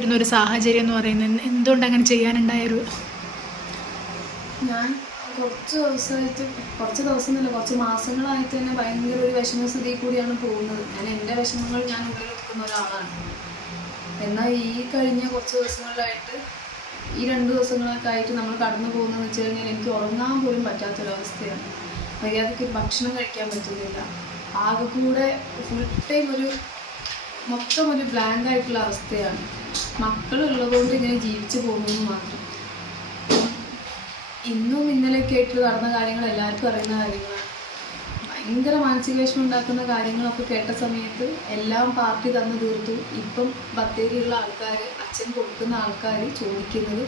ഒരു സാഹചര്യം എന്ന് പറയുന്നത് എന്തുകൊണ്ട് അങ്ങനെ ചെയ്യാനുണ്ടായൊരു? ഞാൻ കുറച്ച് മാസങ്ങളായിട്ട് തന്നെ ഭയങ്കര ഒരു വിഷമസ്ഥിതിയിൽ കൂടിയാണ് പോകുന്നത്. ഞാൻ എൻ്റെ വിഷമങ്ങൾ ഞാൻ ഉള്ളിൽ വെക്കുന്ന ഒരാളാണ്. എന്നാൽ ഈ കഴിഞ്ഞ കുറച്ച് ദിവസങ്ങളിലായിട്ട് ഈ 2 ദിവസങ്ങളൊക്കെ ആയിട്ട് നമ്മൾ കടന്നു പോകുന്നതെന്ന് വെച്ച് കഴിഞ്ഞാൽ എനിക്ക് ഉറങ്ങാൻ പോലും പറ്റാത്തൊരവസ്ഥയാണ്. മര്യാദയ്ക്ക് ഭക്ഷണം കഴിക്കാൻ പറ്റുന്നില്ല. ആകെ കൂടെ ഫുൾ ടൈം മൊത്തം ഒരു ബ്ലാങ്ക് ആയിട്ടുള്ള അവസ്ഥയാണ്. മക്കളുള്ളതുകൊണ്ട് ഇങ്ങനെ ജീവിച്ചു പോകുന്നത് മാത്രം. ഇന്നും ഇന്നലെയൊക്കെ ആയിട്ട് നടന്ന കാര്യങ്ങൾ എല്ലാവർക്കും അറിയുന്ന കാര്യങ്ങളാണ്. ഭയങ്കര മാനസിക വിഷമം ഉണ്ടാക്കുന്ന കാര്യങ്ങളൊക്കെ കേട്ട സമയത്ത് എല്ലാം പാർട്ടി തന്നു തീർത്തു. ഇപ്പം ബത്തേരിയുള്ള ആൾക്കാർ, അച്ഛൻ കൊടുക്കുന്ന ആൾക്കാർ ചോദിക്കുന്നത്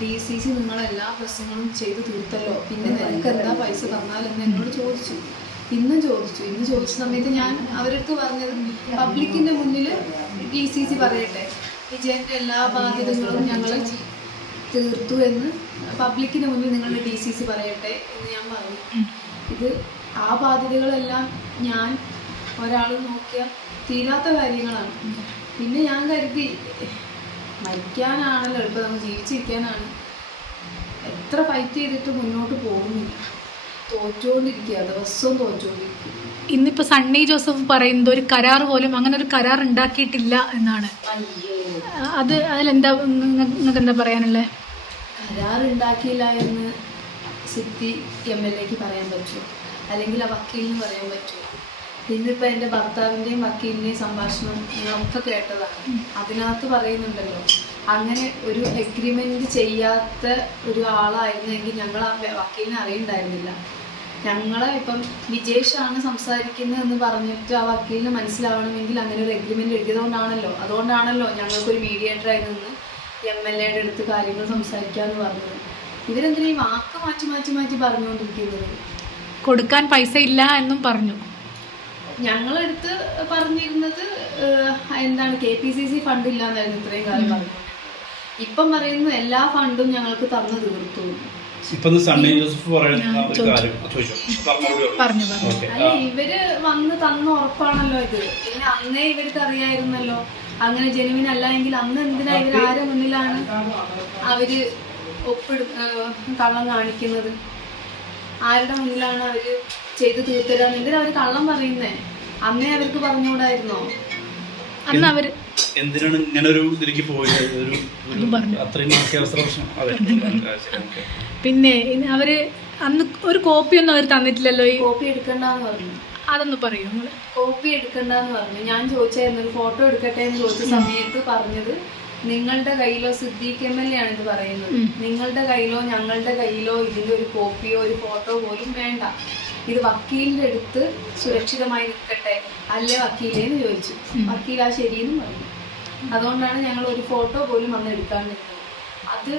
DCC നിങ്ങളെല്ലാ പ്രശ്നങ്ങളും ചെയ്തു തീർത്തല്ലോ, പിന്നെ നിനക്ക് എന്താ പൈസ തന്നാലെന്ന് എന്നോട് ചോദിച്ചു. ഇന്നും ചോദിച്ച സമയത്ത് ഞാൻ അവർക്ക് പറഞ്ഞത് പബ്ലിക്കിൻ്റെ മുന്നിൽ DCC പറയട്ടെ, വിജയൻ്റെ എല്ലാ ബാധ്യതകളും ഞങ്ങൾ തീർത്തു എന്ന് പബ്ലിക്കിന് മുന്നിൽ നിങ്ങളുടെ DCC പറയട്ടെ എന്ന് ഞാൻ പറഞ്ഞു. ഇത് ആ ബാധ്യതകളെല്ലാം ഞാൻ ഒരാൾ നോക്കിയാൽ തീരാത്ത കാര്യങ്ങളാണ്. പിന്നെ ഞാൻ കരുതി മരിക്കാനാണല്ലോ എളുപ്പം, നമുക്ക് ജീവിച്ചിരിക്കാനാണ്. എത്ര ഫൈറ്റ് ചെയ്തിട്ട് മുന്നോട്ട് പോകുന്നില്ല, തോറ്റുകൊണ്ടിരിക്കുക, ദിവസവും തോറ്റുകൊണ്ടിരിക്കുക. ഇന്നിപ്പോൾ സണ്ണി ജോസഫ് പറയുന്നത് ഒരു കരാർ പോലും അങ്ങനെ ഒരു കരാർ ഉണ്ടാക്കിയിട്ടില്ല എന്നാണ്. അതിലെന്താ നിങ്ങൾക്ക് എന്താ പറയാനുള്ളത്? കരാർ ഉണ്ടാക്കിയില്ല എന്ന് സിറ്റി MLAക്ക് പറയാൻ പറ്റുമോ? അല്ലെങ്കിൽ ആ വക്കീലിന് പറയാൻ പറ്റുമോ? ഇന്നിപ്പോൾ എൻ്റെ ഭർത്താവിൻ്റെയും വക്കീലിൻ്റെയും സംഭാഷണം ഞങ്ങളൊക്കെ കേട്ടതാണ്. അതിനകത്ത് പറയുന്നുണ്ടല്ലോ, അങ്ങനെ ഒരു എഗ്രിമെൻ്റ് ചെയ്യാത്ത ഒരു ആളായിരുന്നെങ്കിൽ ഞങ്ങൾ ആ വക്കീലിനെ അറിയണ്ടായിരുന്നില്ല. ഞങ്ങളെ ഇപ്പം വിജേഷാണ് സംസാരിക്കുന്നതെന്ന് പറഞ്ഞിട്ട് ആ വക്കീലിന് മനസ്സിലാവണമെങ്കിൽ അങ്ങനെ ഒരു എഗ്രിമെൻ്റ് അതുകൊണ്ടാണല്ലോ ഞങ്ങൾക്കൊരു മീഡിയേറ്ററായി നിന്ന് MLAയുടെ അടുത്ത് കാര്യങ്ങൾ സംസാരിക്കാമെന്ന് പറഞ്ഞത്. ഇവരെന്തിനാ ഈ വാക്ക് മാറ്റി പറഞ്ഞുകൊണ്ടിരിക്കുന്നത്? കൊടുക്കാൻ പൈസ ഇല്ല എന്നും പറഞ്ഞു. ഞങ്ങളടുത്ത് പറഞ്ഞിരുന്നത് എന്താണ്, KPCC ഫണ്ട് ഇല്ല എന്നായിരുന്നു ഇത്രയും കാലം പറഞ്ഞത്. ഇപ്പം പറയുന്നു എല്ലാ ഫണ്ടും ഞങ്ങൾക്ക് തന്നു തീർത്തു. അല്ല, ഇവര് വന്ന് തന്ന ഉറപ്പാണല്ലോ ഇത്. പിന്നെ അന്നേ ഇവർക്ക് അറിയായിരുന്നല്ലോ അങ്ങനെ ജെനുവിൻ അല്ല എങ്കിൽ അന്ന് എന്തിനാ ഇവർ ആരുടെ മുന്നിലാണ് അവര് കള്ളം കാണിക്കുന്നത്? ആരുടെ മുന്നിലാണ് അവര് ചെയ്ത് തീർത്തരാന്ന്? എന്തിനാ അവര് കള്ളം പറയുന്നേ? അന്നേ അവർക്ക് പറഞ്ഞുകൂടായിരുന്നോ? അന്ന് അവര് എന്തിനാണ് ഇങ്ങനെ ഒരു ഇതിലേക്ക് പോയത്? പിന്നെ അവര് അന്ന് ഒരു കോപ്പിയൊന്നും അവർ തന്നിട്ടില്ലല്ലോ. ഈ കോപ്പി എടുക്കണ്ടെന്ന് പറഞ്ഞു. അതൊന്ന് പറയൂ. കോപ്പി എടുക്കണ്ടെന്ന് പറഞ്ഞു. ഞാൻ ചോദിച്ചായിരുന്നു ഒരു ഫോട്ടോ എടുക്കട്ടെ എന്ന് ചോദിച്ച സമയത്ത് പറഞ്ഞത്, നിങ്ങളുടെ കയ്യിലോ, സിദ്ദീഖ് MLA ആണ് ഇത് പറയുന്നത്, നിങ്ങളുടെ കയ്യിലോ ഞങ്ങളുടെ കയ്യിലോ ഇതിൻ്റെ ഒരു കോപ്പിയോ ഒരു ഫോട്ടോ പോലും വേണ്ട, ഇത് വക്കീലിൻ്റെ അടുത്ത് സുരക്ഷിതമായി നിൽക്കട്ടെ അല്ലേ വക്കീലേന്ന് ചോദിച്ചു. വക്കീൽ ആ ശരിയെന്നും പറഞ്ഞു. അതുകൊണ്ടാണ് ഞങ്ങൾ ഒരു ഫോട്ടോ പോലും അന്ന് എടുക്കാൻ നിന്നത്. അത്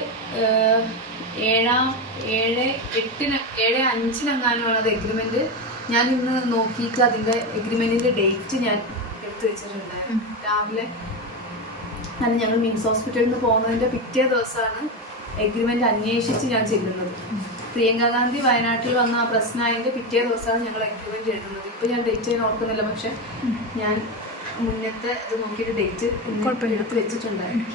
7/5 അത് എഗ്രിമെൻറ്റ്. ഞാൻ ഇന്ന് നോക്കിയിട്ട് അതിൻ്റെ എഗ്രിമെൻറ്റിൻ്റെ ഡേറ്റ് ഞാൻ എടുത്തു വെച്ചിട്ടുണ്ടായിരുന്നു. രാവിലെ അത് ഞങ്ങൾ മിംസ് ഹോസ്പിറ്റലിൽ നിന്ന് പോകുന്നതിൻ്റെ പിറ്റേ ദിവസമാണ് എഗ്രിമെൻ്റ് അന്വേഷിച്ച് ഞാൻ ചെല്ലുന്നത്. പ്രിയങ്ക ഗാന്ധി വയനാട്ടിൽ വന്ന ആ പ്രശ്നമായതിൻ്റെ പിറ്റേ ദിവസമാണ് ഞങ്ങൾ എഗ്രിമെൻ്റ് എഴുതുന്നത്. ഇപ്പോൾ ഞാൻ ഡേറ്റ് ഞാൻ ഓർക്കുന്നില്ല, പക്ഷെ ഞാൻ മുന്നത്തെ ഇത് നോക്കിയിട്ട് ഡേറ്റ് എടുത്ത് വെച്ചിട്ടുണ്ടായിരുന്നു.